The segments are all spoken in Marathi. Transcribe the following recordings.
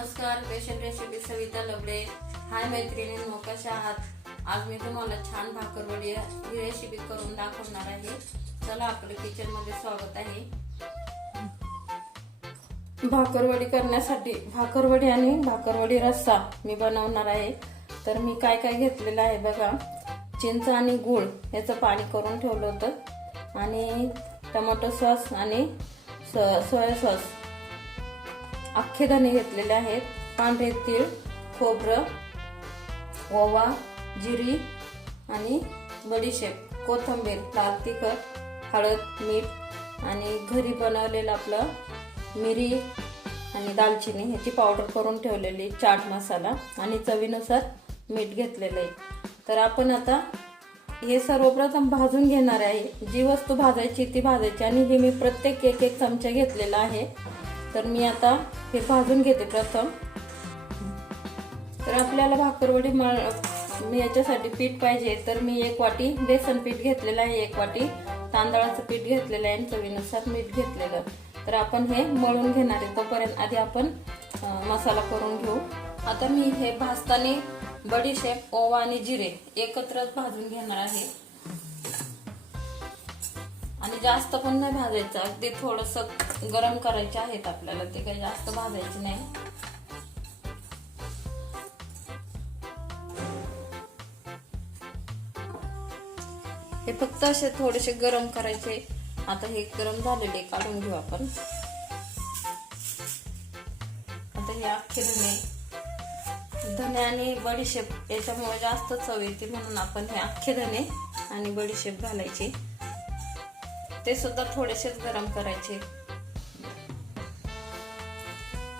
नमस्कार, स्पेशल रेसिपी सविता लबडे। हाय मैत्रिणींनो, कशा आहात? आज मी तुम्हाला छान भाकरवडी ही रेसिपी करून दाखवणार आहे। चला आपल्या किचन मध्ये स्वागत आहे। भाकरवडी करण्यासाठी भाकरवडी आणि भाकरवडी रस्सा मी बनवणार आहे। तर मी काय काय घेतलेलं आहे बघा। चिंच आणि गूळ याचं पाणी करून ठेवलं होतं आणि टोमॅटो सॉस आणि सोया सॉस, अख्खे धने घेतलेले आहेत, पांढरे तीळ, खोबरं, ओवा, जिरी आणि बडीशेप, कोथिंबीर, लाल तिखट, हळद, मीठ आणि घरी बनवलेलं आपलं मिरी आणि दालचिनी ह्याची पावडर करून ठेवलेली, चाट मसाला आणि चवीनुसार मीठ घेतलेलं आहे। तर आपण आता हे सर्वप्रथम भाजून घेणार आहे। जी वस्तू भाजायची ती भाजायची आणि हे मी प्रत्येक एक चमचा घेतलेला आहे। तर मी आता हे भाजून घेते प्रथम। तर आपल्याला भाकरवडी मी याच्यासाठी पीठ पाहिजे, तर मी 1 वाटी बेसन पीठ घेतलेलं आहे, 1 वाटी तांदळाचं पीठ घेतलेलं आहे आणि चवीनुसार मीठ घेतलेलं। तर आपण हे मळून घेणार आहे। तोपर्यंत आधी आपण मसाला करून घेऊ। आता मी हे भाजताना बडीशेप, ओवा आणि जिरे एकत्रच भाजून घेणार आहे आणि जास्त पण नाही भाजायचं, अगदी थोडस गरम करायचे आहेत आपल्याला, ते काही जास्त भाजायचे नाही। हे फक्त असे थोडेसे गरम करायचे। आता हे गरम झालेले काढून घेऊ आपण। आता हे अख्खे धने आणि बडीशेप याच्यामुळे जास्त चव येते, म्हणून आपण हे अख्खे धने आणि बडीशेप घालायचे, ते सुद्धा थोडेसेच गरम करायचे।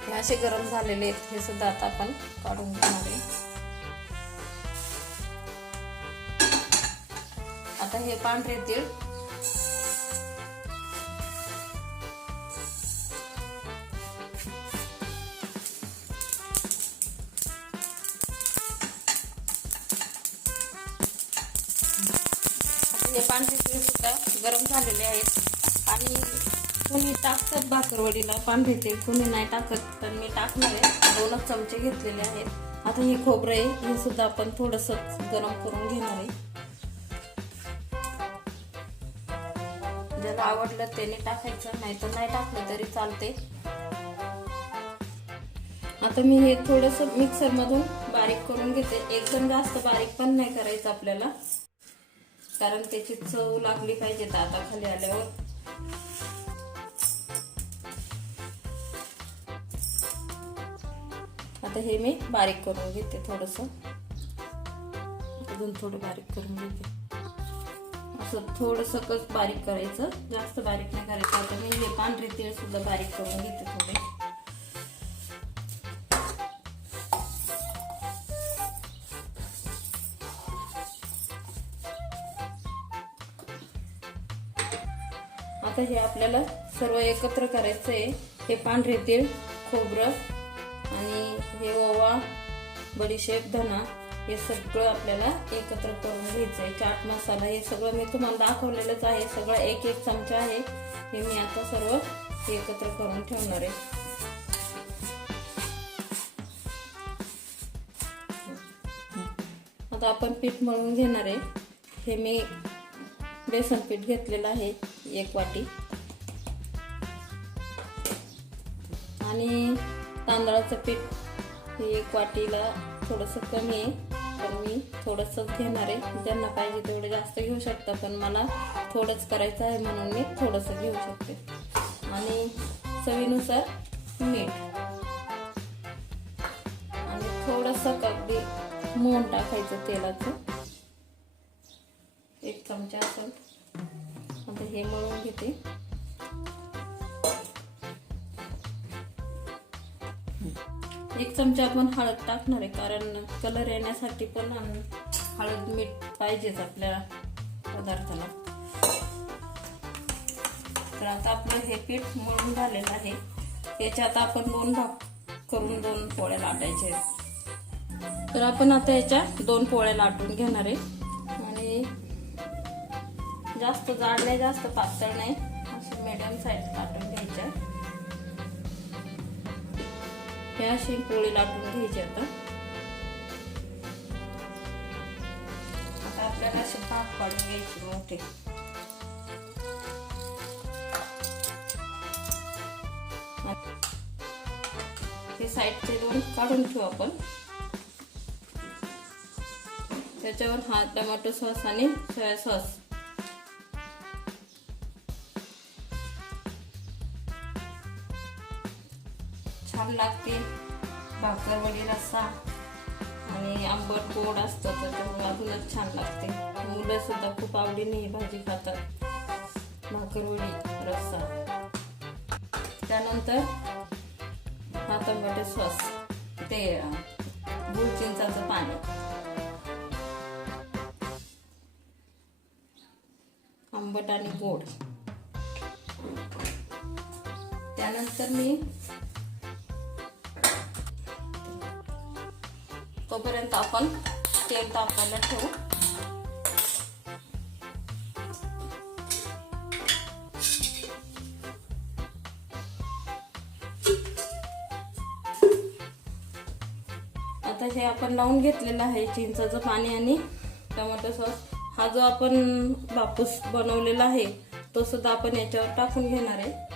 हे असे गरम झालेले आहेत, हे सुद्धा आता आपण काढून घेणार आहे। आता हे पांढरे तीळ, हे पांढरे तीळ सुद्धा गरम झालेले आहेत आणि कुणी टाकतात भाकरवडीला पांढरे तीळ, कुणी नाही टाकत, तर मी टाकणार आहे। 2 चमचे घेतलेले आहेत। आता हे खोबरं आहे, हे सुद्धा आपण थोडस गरम करून घेणार आहे। ज्याला आवडलं त्याने टाकायचं, नाही तर नाही टाकलं तरी चालते। आता मी हे थोडस मिक्सर मधून बारीक करून घेते। एकदम जास्त बारीक पण नाही करायचं आपल्याला, कारण त्याची चव लागली पाहिजे दाताखाली आल्यावर। आता हे मी बारीक करून घेते, थोडस अजून थोडं बारीक करून घेते। असं थोडस कस बारीक करायचं, जास्त बारीक नाही करायचं। आता मी हे पांढरे तीळ सुद्धा बारीक करून घेते थोडे। आता हे आपल्याला सर्व एकत्र करायचं आहे। हे पांढरे तीळ, खोबरं आणि हे ओवा, बडीशेप, धना हे सगळं आपल्याला एकत्र करून घ्यायचं आहे। चाट मसाला हे सगळं मी तुम्हाला दाखवलेलंच आहे, सगळं 1 चमचा आहे। हे मी आता सर्व एकत्र करून ठेवणार आहे। आता आपण पीठ मळून घेणार आहे। हे मी बेसन पीठ घेतलेलं आहे 1 वाटी आणि तांदळाचं पीठ हे 1 वाटीला थोडस कमी आहे, तर मी थोडंसं घेणार आहे। ज्यांना पाहिजे तेवढे जास्त घेऊ शकता, पण मला थोडंच करायचं आहे म्हणून मी थोडंसं घेऊ शकते। आणि चवीनुसार मीठ आणि थोडंसं अगदी मोहन टाकायचं तेलाचं, 1 चमचा असेल। आता हे मळून घेते। एक चमचा आपण हळद टाकणार आहे, कारण कलर येण्यासाठी पण हळद मीठ पाहिजेच आपल्या पदार्थाला। तर आता आपलं हे पीठ मळून झालेलं आहे। याच्यात आपण 2 भाग करून 2 पोळ्या लाटायच्या आहेत। तर आपण आता याच्या 2 पोळ्या लाटून घेणार आहे आणि जास्त जाड नाही, जास्त पातळ नाही, असे मीडियम साईज लाटून घ्यायच्या। हे अशी पोळी लाटून घ्यायची. आता आपल्याला असे भाग पाडून घ्यायचे मोठे. हे साईडचे दोन काढून ठेवू आपण. त्याच्यावर हा टोमॅटो सॉस आणि सोया सॉस. छान लागते भाकरवडी रस्सा आणि आंबट गोड असतं त्याच्यामुळे अजूनच छान लागते. मुलं सुद्धा खूप आवडीने ही भाजी खातात, भाकरवडी रस्सा. त्यानंतर हा टोमॅटो सॉस, ते गुळ चिंचाचं पाणी, आंबट आणि गोड. त्यानंतर मी तोपर्यंत आपण तेल तापायला ठेवू. आता हे आपण लावून घेतलेलं आहे चिंचाचं पाणी आणि टोमॅटो सॉस. हा जो आपण बापूस बनवलेला आहे तो सुद्धा आपण याच्यावर टाकून घेणार आहे.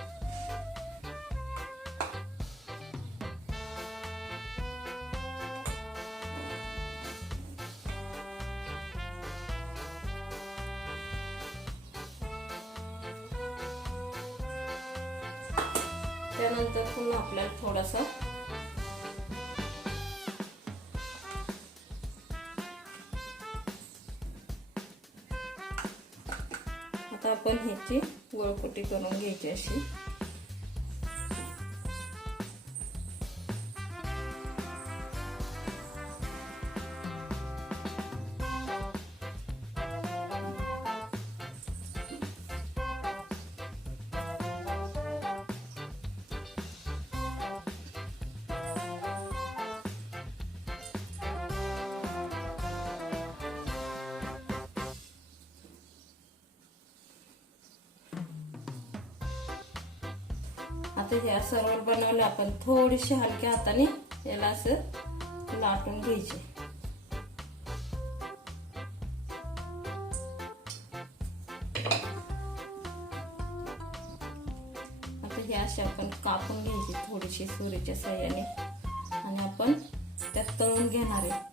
त्यानंतर पुन्हा आपल्याला थोडंसं आता आपण ह्याची गोळपोटी करून घ्यायची अशी. आता हे सर्व बनवले आपण थोडीशी हलक्या हाताने याला असं लाटून घ्यायचे. आता हे असे आपण कापून घ्यायची थोडीशी सुरीच्या साह्याने आणि आपण त्यात तळून घेणार आहे.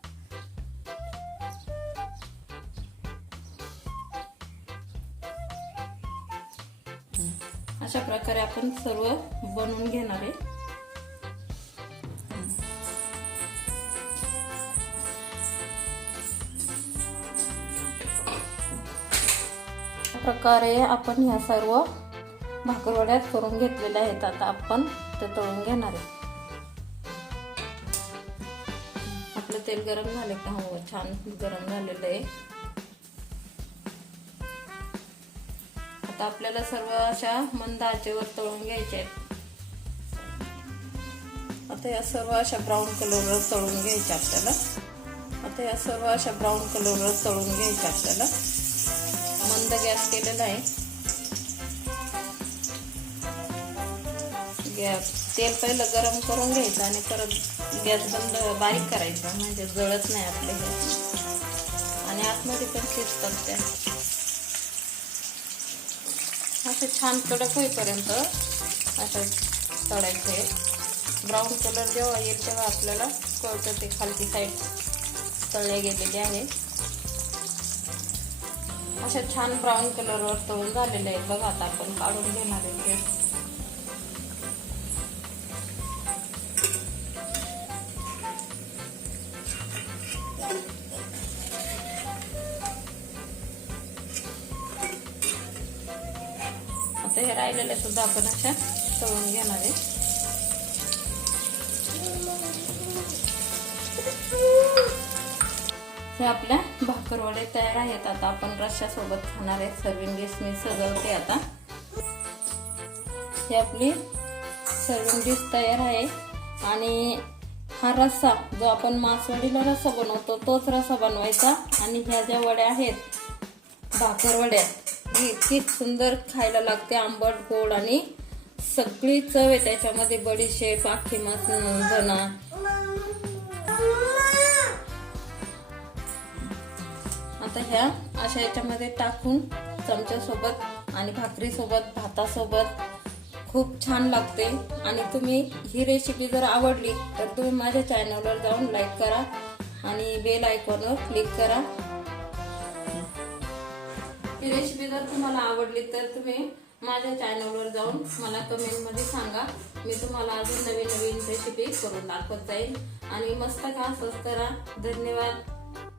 अशा प्रकारे आपण सर्व बनवून घेणार आहे. प्रकारे आपण ह्या सर्व भाकरवड्या करून घेतलेल्या आहेत. आता आपण ते तळून घेणार आहे. आपलं तेल गरम झाले का? हो, छान गरम झालेलं आहे. आता आपल्याला सर्व अशा मंद आचेवर तळून घ्यायचे आहेत. आता या सर्व अशा ब्राऊन कलरवर तळून घ्यायचे आपल्याला. आता या सर्व अशा ब्राऊन कलरवर तळून घ्यायचे आपल्याला. मंद गॅस केलेला आहे. तेल पहिलं गरम करून घ्यायचं आणि परत गॅस बंद बारीक करायचा म्हणजे जळत नाही आपले हे. आणि आतमध्ये पण शिजतात त्या. असे छान कडक होईपर्यंत असं तळायचे. ब्राऊन कलर जेव्हा येईल तेव्हा आपल्याला कळतं ते खालची साईड तळले गेलेले आहे. अशा छान ब्राऊन कलरवर तळून झालेले आहेत बघा. आता आपण काढून घेणार आहे. आता हे राहिलेले सुद्धा आपण अशा तळून घेणार आहे. हे आपल्या भाकरवडे तयार आहेत. आता आपण रश्श्यासोबत खाणार आहे. सर्विंग डिश मी सजवते आता. ही आपली सर्विंग डिश तयार आहे. आणि हा रस्सा जो आपण मासवडीला रस्सा बनवतो तोच रस्सा बनवायचा. आणि ह्या ज्या वड्या आहेत भाकरवड्या ही इतकी सुंदर खायला लागते. आंबट गोड आणि सगळी चव आहे त्याच्यामध्ये, बडीशेप, अख्खी मसाला. आता ह्या अशा याच्यामध्ये टाकून चमच्यासोबत आणि भाकरीसोबत, भातासोबत खूप छान लागते. आणि तुम्ही ही रेसिपी जर आवडली तर तुम्ही माझ्या चॅनलवर जाऊन लाईक करा आणि बेल आयकॉनवर क्लिक करा. ही रेसिपी जर तुम्हाला आवडली तर तुम्ही माझ्या चॅनलवर जाऊन मला कमेंटमध्ये सांगा. मी तुम्हाला अजून नवीन नवीन रेसिपी करून दाखवत जाईल. आणि मस्त खा, स्वस्त करा. धन्यवाद.